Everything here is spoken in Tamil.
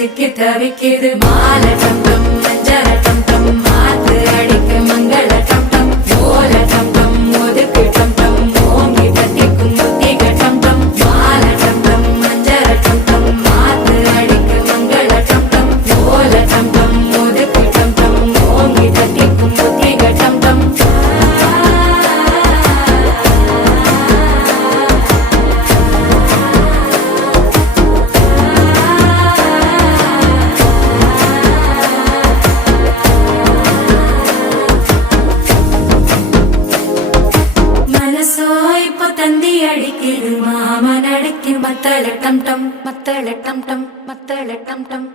சிக்கி தவிக்குது மாலை டம் டம் மஞ்சள டம் டம் மாத்து அடிக்க மங்கள டம் டம் ஓல டம் டம் ஒதுக்கு டம் டம் ஓங்கி தட்டிக்கும் முத்திக டம் டம் மாலை டம் டம் மஞ்சள டம் டம் மாத்து அடிக்க மங்கள டம் டம் ஓல டம் டம் ஒதுக்கு டம் டம் ஓங்கி தட்டிக்கும் முத்திக டம் டம் தந்தி அடிக்குது மாமன் அடிக்கு மத்தள டம் டம் மத்தள டம் டம் மத்தள டம் டம்